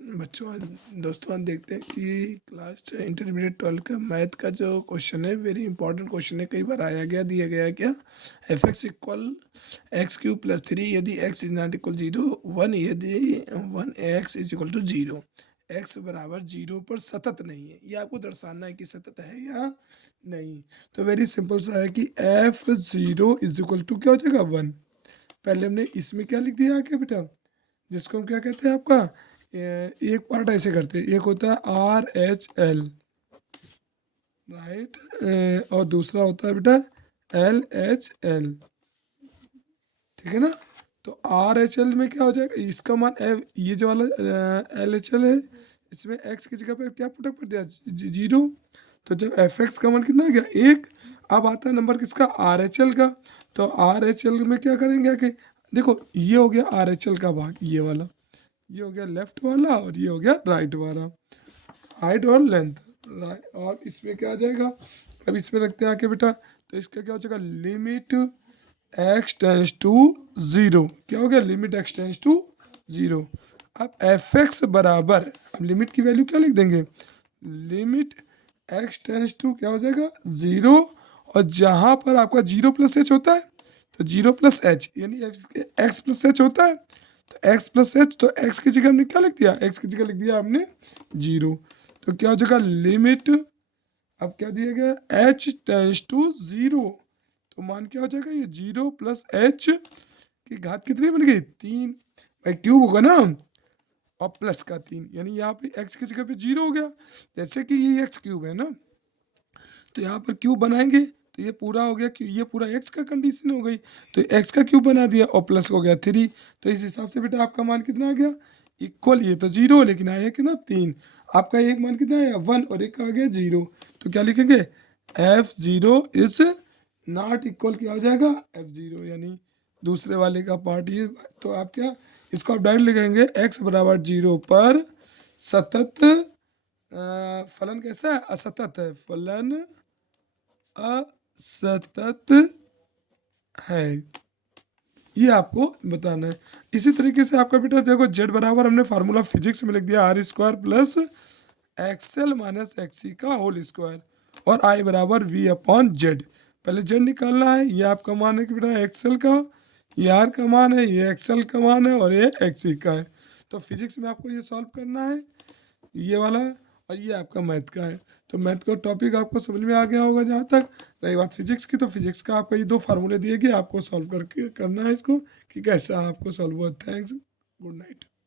बच्चों आज दोस्तों आज देखते हैं कि क्लास इंटरमीडिएट 12 का मैथ का जो क्वेश्चन है वेरी इंपॉर्टेंट क्वेश्चन है। कई बार आया गया दिया गया है क्या, F x equal x cube plus 3 यदि एक्स इज नॉट इक्वल 0, 1 यदि 1 x is equal to 0, x बराबर 0 पर सतत नहीं है। ये आपको दर्शाना है कि सतत है या नहीं। तो वेरी सिंपल सा है कि एफ 0 इज इक्वल टू क्या हो जाएगा 1। पहले हमने इसमें क्या लिख दिया आगे बेटा, जिसको हम क्या कहते हैं आपका एक पार्ट ऐसे करते हैं, एक होता है आर एच एल राइट, और दूसरा होता है बेटा एल एच एल, ठीक है ना। तो आर एच एल में क्या हो जाएगा, इसका मान ये जो वाला एल एच एल है इसमें एक्स की जगह पे क्या पुटअप कर दिया 0। तो जब एफ एक्स का मान कितना आ गया 1, अब आता है नंबर किसका आर एच एल का। तो आर एच एल में क्या करेंगे आके, देखो ये हो गया आर एच एल का भाग, ये वाला ये हो गया लेफ्ट वाला और ये हो गया राइट वाला, हाइट और लेंथ राइट। और इसमें क्या आ जाएगा, अब इसमें रखते हैं आके बेटा, तो इसका क्या हो जाएगा लिमिट एक्स टेंस टू 0। क्या हो गया लिमिट एक्स टेंस टू 0। अब एफ एक्स बराबर, अब लिमिट की वैल्यू क्या लिख देंगे, लिमिट एक्स टेंस टू क्या हो जाएगा 0, और जहाँ पर आपका 0 प्लस एच होता है तो 0 प्लस एच यानी एक्स प्लस एच होता है, तो एक्स प्लस एच, तो एक्स की जगह हमने क्या लिख दिया, एक्स की जगह लिख दिया हमने 0। तो क्या हो जाएगा लिमिट, अब क्या दिया गया एच टेंस टू 0, तो मान क्या हो जाएगा ये 0 प्लस एच की घात कितनी बन गई 3, भाई क्यूब होगा ना, और प्लस का 3 यानी यहाँ पे एक्स की जगह पे 0 हो गया। जैसे कि ये एक्स क्यूब है ना, तो यहाँ पर क्यूब बनाएंगे तो ये पूरा हो गया कि ये पूरा एक्स का कंडीशन हो गई, तो एक्स का क्यूब बना दिया और प्लस हो गया 3। तो इस हिसाब से बेटा आपका मान कितना आ गया इक्वल, ये तो 0 लेकिन आया कितना 3, आपका एक मान कितना आया 1 और एक का आ गया 0। तो क्या लिखेंगे एफ 0 इज नॉट इक्वल, क्या हो जाएगा एफ 0 यानी दूसरे वाले का पार्ट ये। तो आप क्या इसको आप डायरेक्ट लिखेंगे एक्स बराबर 0 पर सतत फलन कैसा है असतत है, फलन असतत है, ये आपको बताना है। इसी तरीके से आपका बेटा देखो जेड बराबर हमने फार्मूला फिजिक्स में लिख दिया R square plus XL minus XC का होल स्क्वायर, और आई बराबर वी अपॉन जेड। पहले जेड निकालना है, ये आपका मान है कि बेटा एक्सएल का, ये आर का मान है, ये एक्सएल का मान है और ये एक्सी का है। तो फिजिक्स में आपको ये सॉल्व करना है ये वाला, और ये आपका मैथ का है। तो मैथ का टॉपिक आपको समझ में आ गया होगा। जहाँ तक रही बात फिजिक्स की, तो फिजिक्स का आपका ये 2 फार्मूले दिए गए, आपको सॉल्व करके करना है इसको कि कैसा आपको सॉल्व हुआ। Thanks, good night.